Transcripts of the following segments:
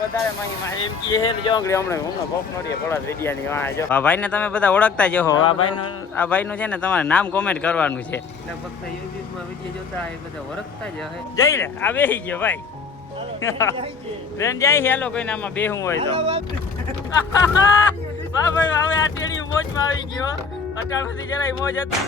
વધારે મહિમા એમ કે હે જો હમણાં ભોફનોડીએ બળદ વિડિયાની વાહ જો આ ભાઈને તમે બધા ઓળખતા જ હો. આ ભાઈનું છે ને તમારે નામ કોમેન્ટ કરવાનું છે. ફક્ત યુટ્યુબમાં વિડીયો જોતા એ બધા ઓળખતા જ હે. જઈ લે આ બેહી ગયો ભાઈ. ટ્રેન જાય હેલો કોઈને આમાં બેહું હોય તો. વાહ ભાઈ હવે આ ટેડી મોજમાં આવી ગયો. અત્યાર સુધી જરાય મોજ હતી.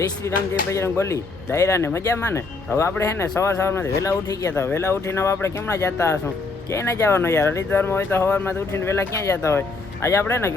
જય શ્રી રામ, જય બજરંગ બલી. દાયરાને મજામાં ને? હવે આપણે હે ને સવારમાંથી વહેલા ઉઠી ગયા હતા. વહેલા ઉઠીને હવે આપણે કેમના જતા હશું? ક્યાંય ના જવાનું યાર. હરિદ્વારમાં હોય તો સવારમાં ઉઠીને વહેલા ક્યાં જતા હોય? આજે આપણે ને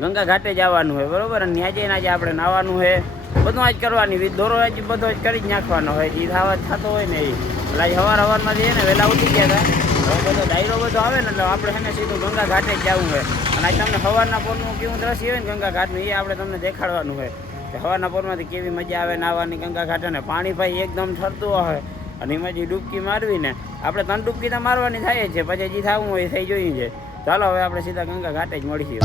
ગંગા ઘાટે જવાનું હોય, બરોબર. અને ત્યાં જઈને આજે આપણે નાવાનું હોય, બધું આજ કરવાની દોરો આજ બધો જ કરી જ નાખવાનો હોય. જે થવા થતો હોય ને એ એટલે આજે સવારમાંથી છે ને વહેલા ઉઠી ગયા હતા. હવે બધો દાયરો બધો આવે ને એટલે આપણે છે ને સીધું ગંગા ઘાટે જ જવું હોય. અને આજે તમને સવારના પોરનું કેવું દ્રશ્ય હોય ને ગંગા ઘાટનું, એ આપણે તમને દેખાડવાનું હોય. હવાના પોરમાંથી કેવી મજા આવે નાવાની ગંગા ઘાટે ને. પાણી ભાઈ એકદમ ઠરતું હોય અને એમાં જે ડૂબકી મારવી ને, આપણે 3 ડૂબકી તો મારવાની થાય છે, પછી જે થવું હોય એ થઈ જોઈ છે. ચાલો હવે આપણે સીધા ગંગા ઘાટે જ મળીએ.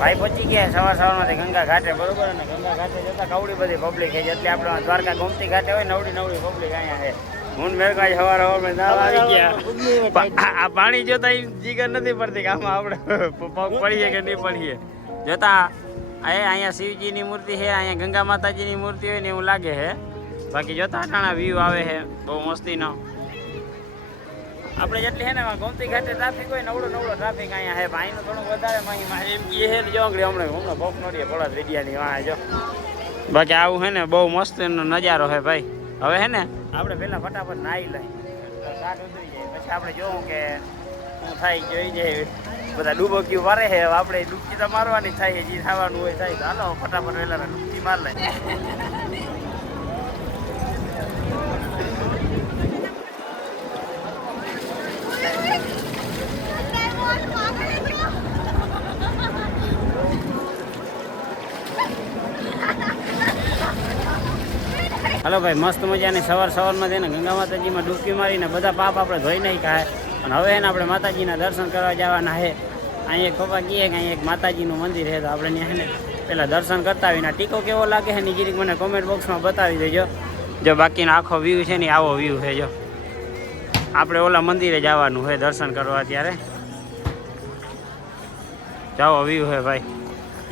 ભાઈ પહોંચી ગયા સવારમાંથી ગંગા ઘાટે, બરોબર. અને ગંગા ઘાટે જતા કવડી બધી પબ્લિક છે. એટલે આપણે દ્વારકા ગોમતી ઘાટે હોય નવડી પબ્લિક અહીંયા છે. હું મેરકા સવારમાં આવી ગયા. આ પાણી જોતા જીગર નથી પડતી કે આમાં આપણે પગ પડીએ કે નહીં પડીએ. જોતા અહીંયા શિવજીની મૂર્તિ છે, અહીંયા ગંગા માતાજીની મૂર્તિ હોય ને એવું લાગે છે. બાકી જોતા ટાણા વ્યૂ આવે છે બહુ મસ્તીનો. આપણે જેટલી છે ને ગોમતી ઘાટે ટ્રાફિક હોય નવડો ટ્રાફિક અહીંયા છે. ભાઈનું થોડું વધારે મહિમા એમ કે છે ને જો હમણાં ભોફનોડીએ બળદ વિડિયાની વાહ જો. બાકી આવું છે ને બહુ મસ્ત નજારો છે ભાઈ. હવે હે ને આપણે પહેલાં ફટાફટ નાહી લઈએ, ઘાટ ઉતરી જાય પછી આપણે જોવું કે શું થાય. જોઈ જાય બધા ડૂબકી મારે છે. આપણે ડૂબકી તો મારવાની થાય, જે થવાનું હોય થાય. તો હાલો ફટાફટ વહેલા ડૂબકી માર લે. હાલો ભાઈ, મસ્ત મજાની સવારમાં થઈને ગંગા માતાજીમાં ડૂબકી મારીને બધા પાપ આપણે ધોઈ નહીં ખાય. અને હવે એને આપણે માતાજીના દર્શન કરવા જવાના છે. અહીં એક પપ્પા કહે કે અહીં એક માતાજીનું મંદિર છે, તો આપણે ત્યાં છે ને પહેલાં દર્શન કરતા આવીને ટીકો કેવો લાગે છે ને જીરીક મને કોમેન્ટ બોક્સમાં બતાવી દેજો. જો બાકીનો આખો વ્યૂ છે ને આવો વ્યૂ છે. જો આપણે ઓલા મંદિરે જવાનું હોય દર્શન કરવા, ત્યારે જાઓ વ્યૂ છે ભાઈ.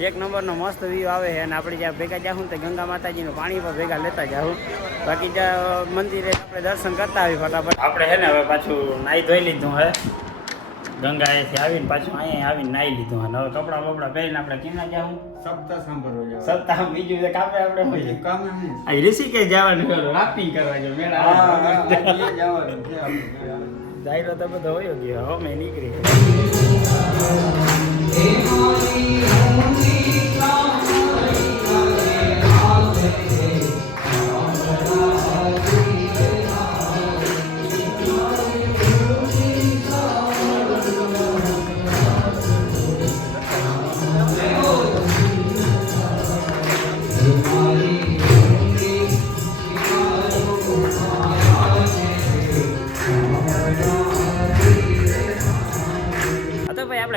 એક નંબરનો મસ્ત વ્યૂ આવે છે. અને આપણે જ્યાં ભેગા જાઉં તો ગંગા માતાજીનું પાણી પર ભેગા લેતા જાઉં. બાકી જ્યાં મંદિરે આપણે દર્શન કરતા આવી ફટાફટ. આપણે છે ને હવે પાછું નાહી ધોઈ લીધું હે. ગંગાએથી આવીને પાછું અહીંયા આવીને નાહી લીધું હે. હવે કપડાં બપડા પહેરીને આપણે ક્યાં જાઉં? સપ્તાહ સાંભળવા. સપ્તાહ બીજું કામે આપણે હોય કામે આ ઋષિકેશ જવાનું રાફ્ટિંગ કરવા જો મેળા જવાનું. દાયરો તો બધો હોય ગયો. હવે મેં નીકળી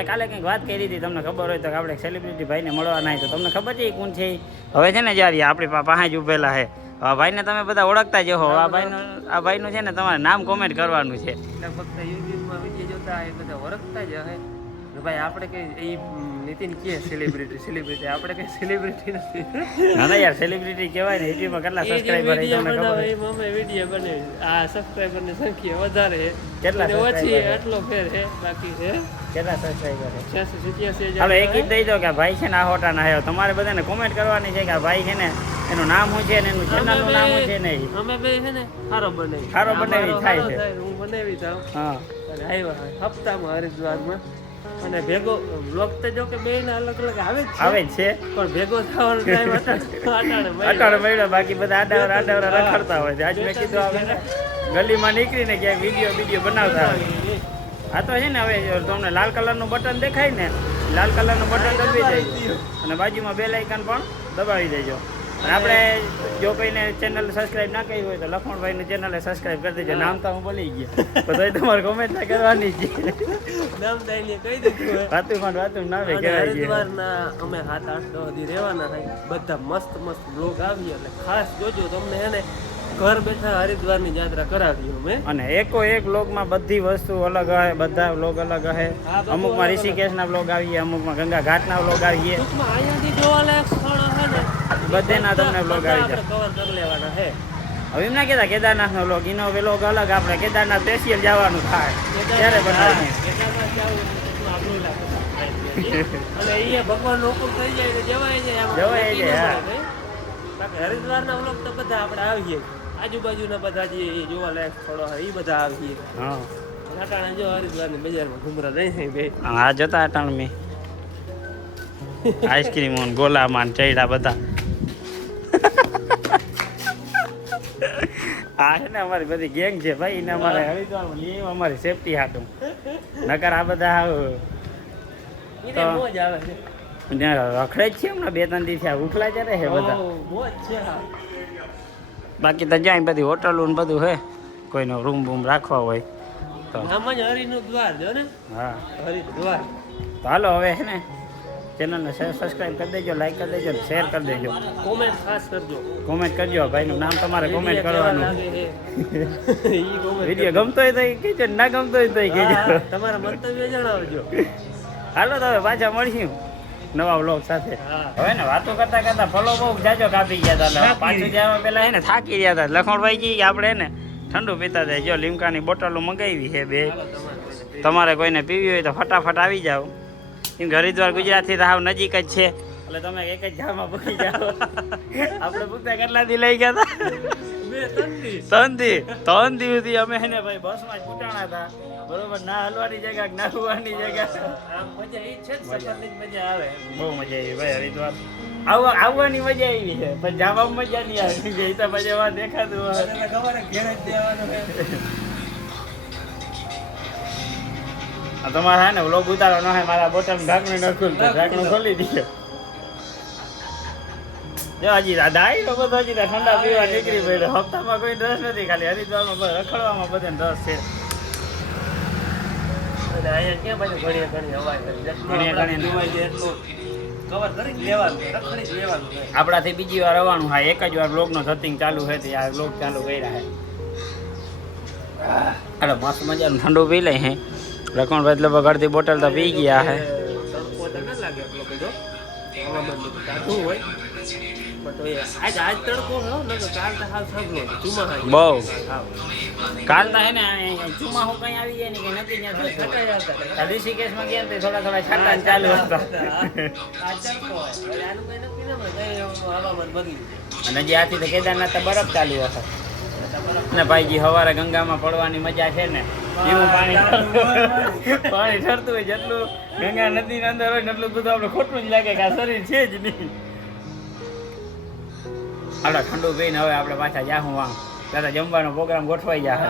કાલે કંઈક વાત કરી હતી, તમને ખબર હોય તો આપણે સેલિબ્રિટી ભાઈને મળવાના હોય તો તમને ખબર છે કોણ છે? હવે છે ને જ્યારે આપણી પાસે જ ઉભેલા છે. ભાઈને તમે બધા ઓળખતા જ હો. આ ભાઈનું છે ને તમારે નામ કોમેન્ટ કરવાનું છે. ફક્ત યુટ્યુબમાં વિડીયો જોતા એ બધા ઓળખતા જ હે. ભાઈ આપણે કઈ એ નીતિન કે સેલિબ્રિટી આપણે કઈ સેલિબ્રિટી નથી. ના યાર, સેલિબ્રિટી કહેવાય ને. યુટ્યુબમાં કેટલા સબસ્ક્રાઇબર છે તમને ખબર? અમે વિડીયો બને આ સબસ્ક્રાઇબરની સંખ્યા વધારે છે. કેટલા ઓછી એટલો ફેર છે. બાકી છે કેટલા સબસ્ક્રાઇબર છે? 687. હવે એક જ દઈ દો કે ભાઈ છે ને આ હોટાના આવ્યો. તમારે બધાને કોમેન્ટ કરવાની છે કે આ ભાઈ છે ને એનું નામ શું છે ને એનું ચેનલનું નામ શું છે ને. અમે બે છે ને સારો બનાવી થાય છે. હું બનાવી જાઉં. હા, અને આવ્યા હપ્તામાં હરિદ્વારમાં. અને ભેગો બ્લોગ તો જો કે બે ને અલગ આવે જ છે, પણ ભેગો થવાનો ટાઈમ અટાણે મળ્યો. બાકી બધા આડાવરા રખડતા હોય છે. આજ મેં કીધું આવે ગલીમાં નીકળીને ક્યાંક વિડીયો બનાવતા હોય. આ તો છે ને હવે તમને લાલ કલરનું બટન દેખાય ને લાલ કલરનું બટન દબાવી દેજો અને બાજુમાં બેલ આઇકન પણ દબાવી દેજો. અને આપણે જો કોઈને ચેનલ સબસ્ક્રાઇબ ના કરી હોય તો લખમણભાઈની ચેનલે સબસ્ક્રાઇબ કરી દેજો. નામ તો હું ભૂલી ગયો, તો તમારે કોમેન્ટ ના કરવાની જ નામ દાઈને કહી દીધું. વાતું નામે કહેવાય છે. હરિદ્વારના અમે 7-8 દી રહેવાના થાય, બધા મસ્ત મસ્ત બ્લોગ આવી એટલે ખાસ જોજો. તમને હે ને ઘર બેઠા હરિદ્વારની યાત્રા કરાવી અમે. અને એકો એક વ્લોગમાં બધી વસ્તુ અલગ હે, બધા વ્લોગ અલગ હે. અમુકમાં ઋષિકેશના વ્લોગ આવીએ, અમુકમાં ગંગા ઘાટના વ્લોગ આવીએ. ટૂંકમાં અહીંયાથી જોવાલાયક સ્થળો છે ને બધેના તમને વ્લોગ આવી જાય. કવર કરી લેવાના છે. હવે એમ ના કહેતા કેદારનાથનો વ્લોગ, એનો વ્લોગ અલગ. આપણે કેદારનાથ સ્પેશિયલ જવાનું થાય ત્યારે બનાવીએ. કેદારનાથ જવું ટૂંકમાં આપણું લાગે. અને અહીંયા ભગવાનનો હુકમ થઈ જાય તો જવાય જાય. જવાય જાય, હા. બાકી હરિદ્વારના વ્લોગ તો બધા આપણે આવીએ, આજુબાજુના બધા જે જોવાલાયક સ્થળો હોય એ બધા આવીએ. હા, નાટાણા જો હરિદ્વારની બજારમાં ઘુમરા રહી છે બે. હા જતા અટાણ મેં આઈસ્ક્રીમ ગોલામાં ચૈડા બધા. આ છે ને અમારી બધી ગેંગ છે ભાઈ, એને અમારે હરિદ્વારમાં લઈ અમારી સેફટી હાટું. નકર આ બધા એને મોજ આવે છે. રખડે જ છે હમણાં 2-3 દિવસ ઉઠલા જ રહે છે બધા. મોજ છે. બાકી તો જ્યાં બધી હોટલો ને બધું હે, કોઈનો રૂમ બૂમ રાખવા હોય તો. આમ જ હરિનું દ્વાર જો ને. હા, હરિદ્વાર. તો હાલો હવે છે ને ચેનલને સબસ્ક્રાઈબ કરી દેજો, લાઈક કરી દેજો, શેર કરી દેજો, કોમેન્ટ ખાસ કરજો. કોમેન્ટ કરજો. ભાઈનું નામ તમારે કોમેન્ટ કરવાનું. વિડીયો વિડીયો ગમતો હોય તો કહેજો, ના ગમતો હોય તો કહેજો. તમારા મંતવ્ય જણાવજો. હાલો તો હવે પાછા મળશું નવા વ્લોગ સાથે. હવે ને વાતો કરતા કરતા ફલો બહુ જાજો કાપી ગયા હતા. પાછું જવા પેલા હે ને થાકી ગયા હતા. લખમણભાઈ કી આપણે ને ઠંડુ પીતા જાય. જો લીમકાની બોટલો મંગાવી છે 2. તમારે કોઈને પીવી હોય તો ફટાફટ આવી જાઓ. કેમ કે હરિદ્વાર ગુજરાતથી તો હાવ નજીક જ છે, એટલે તમે એક જ જામાં પૂકી જાઓ. આપણે પૂછતા કેટલા દી લઈ ગયા હતા? 3 દી સુધી અમે હે ને ભાઈ બસમાં જ પૂટાણા હતા. બરોબર, ના હલવાની જગ્યા ના હુવાની જગ્યા. મજા એ છે, સફરની મજા આવે. બહુ મજા આવી ભાઈ હરિદ્વાર. આવવાની મજા આવી છે, પણ જવામાં મજા નહીં આવી. એ તો પછી એમાં દેખાતું હોય. ખબર ઘેર જ દેવાનું છે. તમારે હે ને વ્લોગ ઉતારો ન હે, મારા બોટલ ઢાંકણું ન ખુલતું, ઢાંકણું ખોલી દીધો. જો હજી દાઈ નો બધો હજી ઠંડા પીવા નીકળી પડ્યો. હપ્તામાં કોઈ રસ નથી, ખાલી હરિદ્વારમાં રખડવામાં બધાને રસ છે. અહીંયા ક્યાં બાજુ ઘણીએ ઘણી હવાય કવર કરી લેવાનું, રખડી જ લેવાનું. આપણાથી બીજી વાર આવવાનું. હા, એક જ વાર વ્લોગનો ધતિંગ ચાલુ છે તો આ વ્લોગ ચાલુ કર્યા છે. અરે મસ્ત મજાનું ઠંડુ પી લે હે લખમણભાઈ. લગભગ અડધી બોટલ તો પી ગયા હે. તડકો તો ના લાગે એટલો બધો, હવામાન બધું તાજું હોય. આજ તડકો હો ને તો કાલ તો હાવ સગલો ચોમાસા બહુ. કાલ તો હે ને ચોમાસું કઈ આવી જાય ને કે નથી ત્યાં ઋષિકેશમાં ગયા ને થોડા થોડા છાંટા ચાલુ હતા. આ તડકો હોય એટલે આનું કઈ નક્કી ના હોય, હવામાન બદલી. અને જે આથી તો કેદારનાથ તો બરફ ચાલુ હશે ને ભાઈજી. સવારે ગંગામાં પડવાની મજા છે ને, એવું પાણી ઠરતું હોય. જેટલું ગંગા નદીની અંદર હોય ને એટલું બધું આપણે ખોટું જ લાગે કે આ શરીર છે જ નહીં. આપણે ઠંડુ પીને હવે આપણે પાછા જાહું વાં ત્યારે જમવાનો પ્રોગ્રામ ગોઠવાઈ જાય.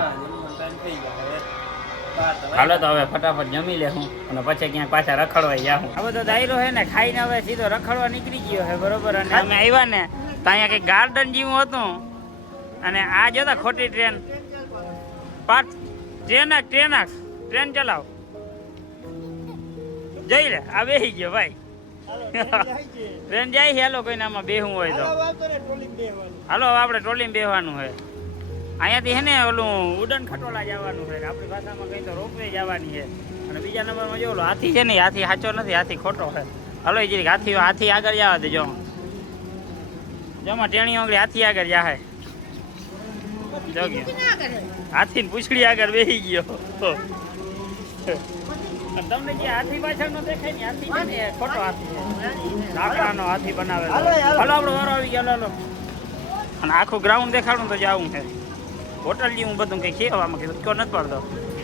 હાલો તો હવે ફટાફટ જમી લેવું અને પછી ક્યાંક પાછા રખડવાઈ જાહું. આ બધો દાયરો છે ને ખાઈને હવે સીધો રખડવા નીકળી ગયો છે, બરોબર. અને અમે આવ્યા ને તો અહીંયા કંઈક ગાર્ડન જેવું હતું. અને આ જોતા ખોટી ટ્રેન ટ્રેન ચલાવ જઈ લે. આ બેસી ગયો ભાઈ. ટ્રેન જાય છે. હાલો કોઈને આમાં બેહવું હોય તો હાલો આપણે ટ્રોલીમાં બેસવાનું છે. અહીંયાથી છે ને ઓલું ઉડન ખટોલા જવાનું છે. આપણી ભાષામાં કંઈ તો રોપવે જવાની છે. અને બીજા નંબરમાં જો ઓલો હાથી છે ને, હાથી સાચો નથી, હાથી ખોટો છે. હાલો એ જરીક હાથી આગળ જવા દેજો. જોમાં ટેણી આંગળી હાથી આગળ જાય. હાથીને પૂછડી આગળ બેસી ગયો. તમને જે હાથી પાછળ નો દેખાય ને, હાથી છે ને ખોટો હાથી છે, લાકડાનો હાથી બનાવેલો. હાલો આપણો વારો આવી ગયો. હાલો અને આખું ગ્રાઉન્ડ દેખાડું તો જવું છે. હોટલ જેવું બધું કંઈ ખેવામાં કીધું નથી પડતો.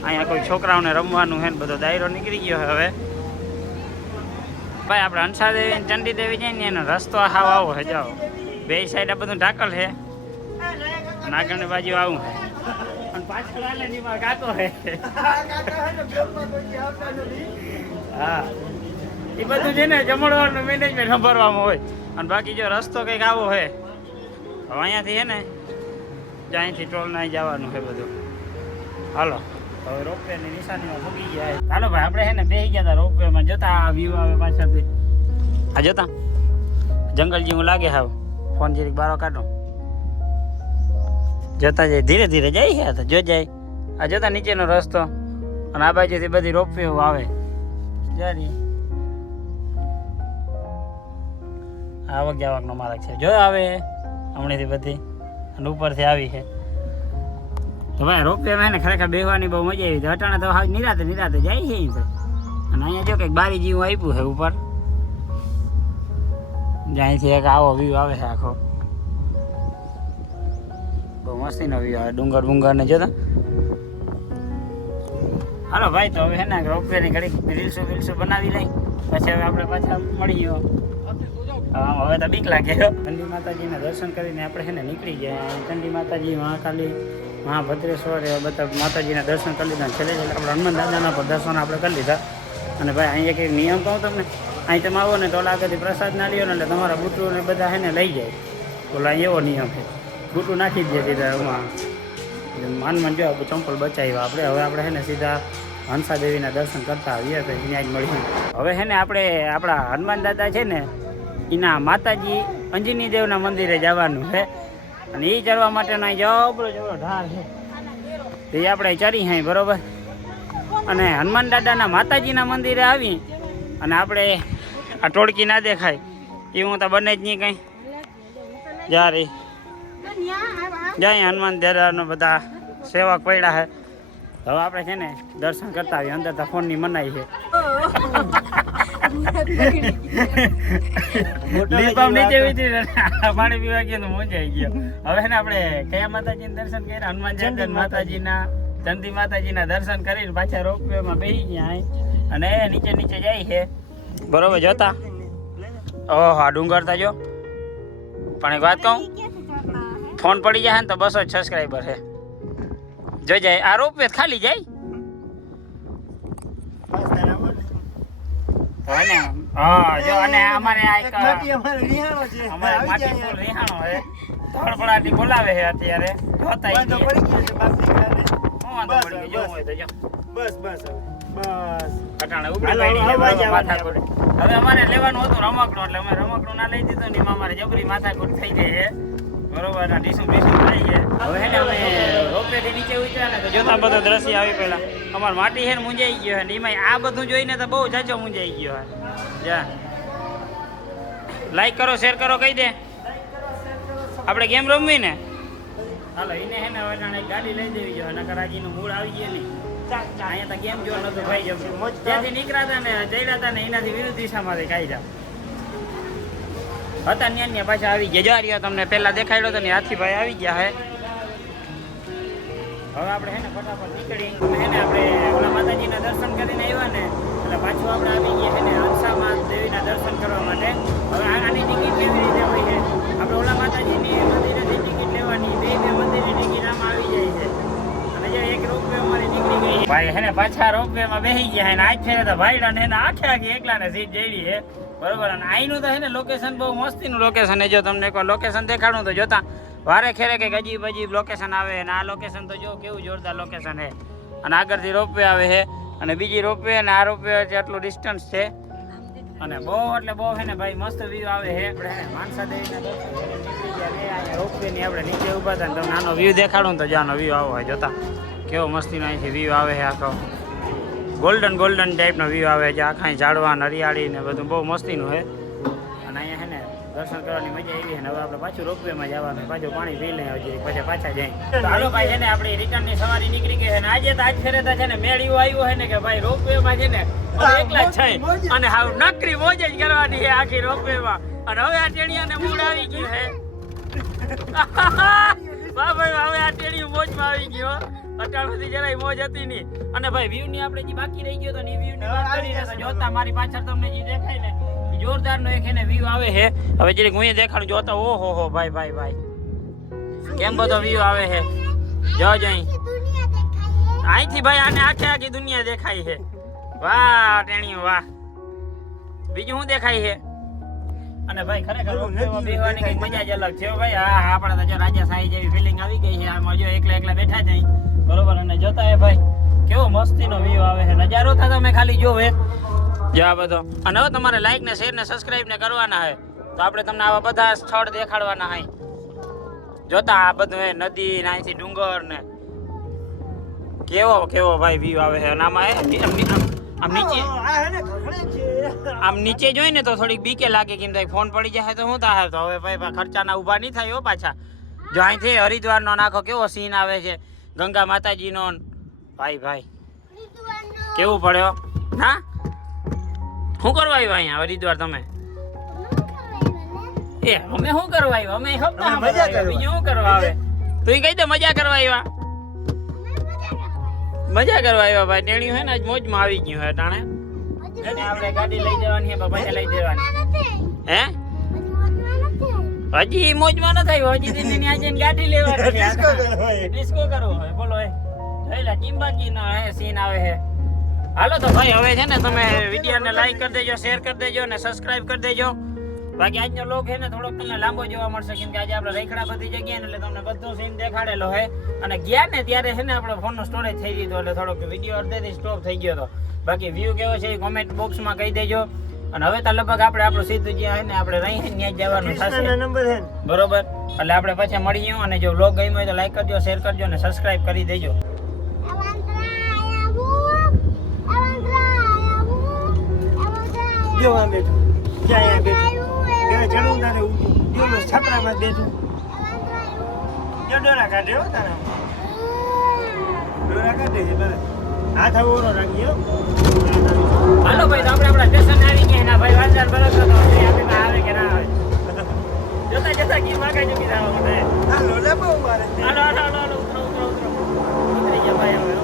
અહીંયા કોઈ છોકરાઓને રમવાનું છે ને બધો દાયરો નીકળી ગયો છે હવે. ભાઈ આપણે હંસાદેવી અને ચંડી દેવી જાય ને એનો રસ્તો હાવ આવો છે. જાઓ બે સાઈડ આ બધું ઢાકલ છે. નાગરની બાજુ આવું છે. અને પાછળ આલે ની માં કાકો છે. હા એ બધું છે ને જમણવારનું મેનેજમેન્ટ સંભાળવામાં હોય. અને બાકી જો રસ્તો કંઈક આવો હોય હવે અહીંયાથી છે ને અહીંથી ટોલ ના જવાનું છે બધું. હાલો હવે રોપવેની નિશાનીમાં મૂકી ગયા. હાલો ભાઈ આપણે છે ને બેસી ગયા હતા રોપવેમાં. જોતા આ વ્યૂ આવે પાછળથી. આ જોતા જંગલ જેવું લાગે હાવ. ફોન જરીક બારો કાઢો. જોતા જાય ધીરે ધીરે જાય છે. જો જાય આ જોતા નીચેનો રસ્તો અને આ બાજુથી બધી રોપવે આવે. જારી આવક જાવકનો માર્ગ છે. જો આવે હમણાંથી બધી અને ઉપરથી આવી છે. તો ભાઈ રોપવેમાં ને ખરેખર બેસવાની બહુ મજા આવી. અટાણે તો હાવ નિરાતે જાય છે એમ તો. અને અહીંયા જો કંઈક બારી જેવું આપ્યું છે ઉપર. જ્યાંથી એક આવો વ્યૂ આવે છે આખો. બહુ મસ્તીનો વ્યૂ આવે. ડુંગર ને જોતા. હાલો ભાઈ તો હવે છે ને રોપવેની ઘડી રીલ્સો બનાવી લઈ. પછી હવે આપણે પાછા મળીએ. હવે તો બીક લાગે. ચંડી માતાજીના દર્શન કરીને આપણે છે ને નીકળી ગયા. ચંડી માતાજી, મહાકાલી, મહાભદ્રેશ્વર એવા બધા માતાજીના દર્શન કરી લીધા. છેલ્લે આપણે હનુમાન દાદાના પણ દર્શન આપણે કરી લીધા. અને ભાઈ અહીંયા કંઈક નિયમ કહું તમને. અહીં તમે આવો ને તો આગળથી પ્રસાદ ના લ્યો ને એટલે તમારા બુટું ને બધા છે ને લઈ જાય. ઓલા એવો નિયમ છે. બુટું નાખી જ દે સીધા એમાં. માનમાં જો ચંપલ બચાવ્યા આપણે. હવે આપણે છે ને સીધા હંસા દેવીના દર્શન કરતા આવીએ તો ત્યાં જ મળીએ. હવે છે ને આપણે આપણા હનુમાન દાદા છે ને એના માતાજી અંજની દેવના મંદિરે જવાનું છે. અને એ ચડવા માટેનો જબરો ઢાળ છે. એ આપણે ચરી હાઈ બરોબર. અને હનુમાન દાદાના માતાજીના મંદિરે આવી અને આપણે આ ટોળકી ના દેખાય એવું તો બને જ નહીં કંઈ. જ્યારે જાય હનુમાન દાદાનો બધા સેવક પડ્યા છે. હવે આપણે છે ને દર્શન કરતા આવીએ. અંદર તો ફોનની મનાઈ છે. પાણી પીવા ગયો મોજાઈ ગયો. હવે ને આપણે કયા માતાજીના દર્શન કર્યા? હનુમાન માતાજીના, ચંદી માતાજીના દર્શન કરીને પાછા રોપવેમાં બેસી ગયા. અને નીચે જાય છે બરોબર. જોતા ઓહો આ ડુંગર તા જો. પણ એક વાત કહું, ફોન પડી જાય ને તો 200 સબસ્ક્રાઈબર છે. જો જાય આ રોપવે ખાલી જાય. હા જો. અને અમારે માટી ફૂલ રિહાણો છે. ધડપડાટી બોલાવે છે અત્યારે. જોતા વાંધો પડી ગયો. જો હોય તો જો. બસ કટાણે ઉપડી માથાકૂટ. હવે અમારે લેવાનું હતું રમકડું. એટલે અમે રમકડું ના લઈ દીધું ને એમાં અમારે જબરી માથાકૂટ થઈ ગઈ છે બરોબર. ડીસું થઈ છે. હવે હે ને અમે રોપવેથી નીચે ઉતર્યા ને તો જોતા બધો દ્રશ્ય આવી. પેલા અમારે માટી છે ને મૂંઝાઈ ગયો છે ને એમાં આ બધું જોઈને તો બહુ જાજો મૂંઝાઈ ગયો છે. જા લાઈક કરો, શેર કરો, કહી દે. આપણે ગેમ રમવી ને. હાલો એને હે ને એક ગાડી લઈ દેવી જોઈએ. નકરાજીનું મૂળ આવી ગયું નહીં. અહીંયા તો ગેમ જો નતું ભાઈ. જ્યાંથી નીકળ્યા હતા ને ચડ્યા હતા ને એનાથી વિરુદ્ધ દિશામાંથી કાઢ્યા હતા. ન્યા પાછા આવી ગયા. જારીઓ તમને પહેલા દેખાડ્યો હતો ને હાથીભાઈ આવી ગયા હે. હવે આપણે હે ને ફટાફટ નીકળી હે ને આપણે ઓલા માતાજીના દર્શન કરીને આવ્યા ને એટલે પાછું આપણે આવી ગયા હે ને હંસામાં દેવીના દર્શન કરવા માટે. હવે આની ટિકિટ કેવી રીતે હોય છે? આપણે ઓલા માતાજીની મંદિરેથી ટિકિટ લેવાની. બે મંદિરની ટિકિટ આમાં આવી જાય છે. અને જે એક રોપવે અમારી નીકળી ગઈ ભાઈ હે ને પાછા રોપવેમાં બેસી ગયા હે ને આજ ફેરે તો ભાઈડા ને આખે આખી એકલાને સીટ જઈ છે બરોબર. અને અહીંનું તો હે ને લોકેશન બહુ મસ્તીનું લોકેશન છે. જો તમને એક લોકેશન દેખાડું તો જોતા વારે ખેરે કંઈક અજીબ લોકેશન આવે. અને આ લોકેશન તો જો કેવું જોરદાર લોકેશન છે. અને આગળથી રોપવે આવે છે અને બીજી રોપવે અને આ રોપવે આટલું ડિસ્ટન્સ છે. અને બહુ એટલે બહુ છે ને ભાઈ મસ્ત વ્યૂ આવે છે. આપણે માનસા દેવીના દર્શન નીકળી ગયા. રોપવેની આપણે નીચે ઊભા હતા ને તમને આનો વ્યૂ દેખાડું તો જાનો વ્યૂ આવો હોય. જોતા કેવો મસ્તીનો અહીંથી વ્યૂ આવે છે. આખો ગોલ્ડન ટાઈપનો વ્યૂ આવે છે. આખા ઝાડવા હરિયાળી ને બધું બહુ મસ્તીનું છે. અને અહીંયા છે ને દર્શન કરવાની મજા આવી છે. હવે આપણે પાછું રોપવેમાં જવાનું. પાછું પાણી પી લઈએ હજી પછી પાછા જાય. તો હાલો ભાઈ છે ને આપણી રિટર્નની સવારી નીકળી ગઈ છે. અને આજે તો આજ ફેરે તો છે ને મેળ એવું આવ્યું છે ને કે ભાઈ રોપવેમાં છે ને એકલા જ છે. અને હાવ નકરી મોજ જ કરવાની છે આખી રોપવેમાં. અને હવે આ ટેણીયાને મૂળ આવી ગયું છે. ભાઈ હવે આ ટેણીયું મોજમાં આવી ગયો. અત્યાર સુધી જરાય મોજ હતી નહીં. અને ભાઈ વ્યૂ ની આપણે જે બાકી રહી ગયો તો ને વ્યૂ ની વાત કરીને તો જોતા મારી પાછળ તમને જે દેખાય ને જોરદાર નો એક એને વ્યૂ આવે છે. હવે જરીક હું દેખાડું જોતા. ઓહો હો ભાઈ કેમ બધો વ્યૂ આવે છે. જો જઈ અહીંથી ભાઈ આને આખી દુનિયા દેખાય છે. વાહ ટેણીયું વાહ. બીજું શું દેખાય છે? અને ભાઈ ખરેખર રોપવેમાં બેસવાની કંઈક મજા જ અલગ છે હો ભાઈ. હા આપણે તો જો રાજા સાઈ જેવી ફિલિંગ આવી ગઈ છે. આમાં જો એકલા એકલા બેઠા છે બરોબર. અને જોતા હે ભાઈ કેવો મસ્તીનો વ્યૂ આવે છે. નજારો તો તમે ખાલી જોવે જો આ બધો. અને હવે તમારે લાઈક ને શેર ને સબસ્ક્રાઇબ ને કરવાના હે તો આપણે તમને આવા બધા સ્થળ દેખાડવાના હે. જોતા આ બધું હે નદી ને અહીંથી ડુંગર ને કેવો કેવો ભાઈ વ્યૂ આવે છે. અને આમાં આમ નીચે જોઈ ને તો થોડીક બીકે લાગે કેમ થાય ફોન પડી જાય તો શું થાય. તો હવે ભાઈ ખર્ચાના ઊભા નહીં થાય હો પાછા. જો અહીંથી હરિદ્વારનો નાખો કેવો સીન આવે છે ગંગા માતાજીનો. ભાઈ ભાઈ કેવું પડ્યો ના. શું કરવા આવ્યા અહીંયા હરિદ્વાર તમે? એ અમે શું કરવા આવ્યા? અમે હપ્તા મજા કરવા. બીજું શું કરવા આવે? તું કઈ દે મજા કરવા આવ્યા. મજા કરવા આવ્યા ભાઈ. ટેણિયું હે ને આજ મોજમાં આવી ગયું હે ટાણે. અને આપણે ગાડી લઈ જવાની છે પૈસા લઈ જવાની હે. હજી મોજમાં ન થાય. હજી દિલ્હી આજે ગાડી લેવાની ડિસ્કો કરવો હોય. બોલો હે જોઈલા ચિંબાકી નો હે સીન આવે છે. હાલો તો ભાઈ હવે છે ને તમે વિડીયોને લાઈક કરી દેજો, શેર કરી દેજો અને સબસ્ક્રાઇબ કરી દેજો. બાકી આજનો લોક છે ને થોડોક તમને લાંબો જોવા મળશે કેમ કે આજે આપણે રેખડા બધી જગ્યાએ એટલે તમને બધો સીન દેખાડેલો હે. અને ગયા ને ત્યારે છે ને આપણો ફોનનો સ્ટોરેજ થઈ ગયો એટલે થોડોક વિડીયો અડધેથી સ્ટોપ થઈ ગયો હતો. બાકી વ્યૂ કેવો છે એ કોમેન્ટ બોક્સમાં કહી દેજો. અને હવે તો લગભગ આપણે આપણું સીધું જ્યાં છે ને આપણે રહી ત્યાં જવાનું થશે બરોબર. એટલે આપણે પછી મળીએ. અને જો વ્લોગ ગમ્યો હોય તો લાઈક કરજો, શેર કરજો અને સબસ્ક્રાઇબ કરી દેજો. છપરામાં બેઠું ડોરા કાઢે હો તારા ડોરા કાઢે છે બરાબર. હાથ ઓરો રાખીએ. હાલો ભાઈ તો આપણે આપણા સ્ટેશન આવી ગયા ના ભાઈ વાંચન બરોબર તો આવે કે ના આવે જોતા જોતા કી માગા ચૂકી જવા માટે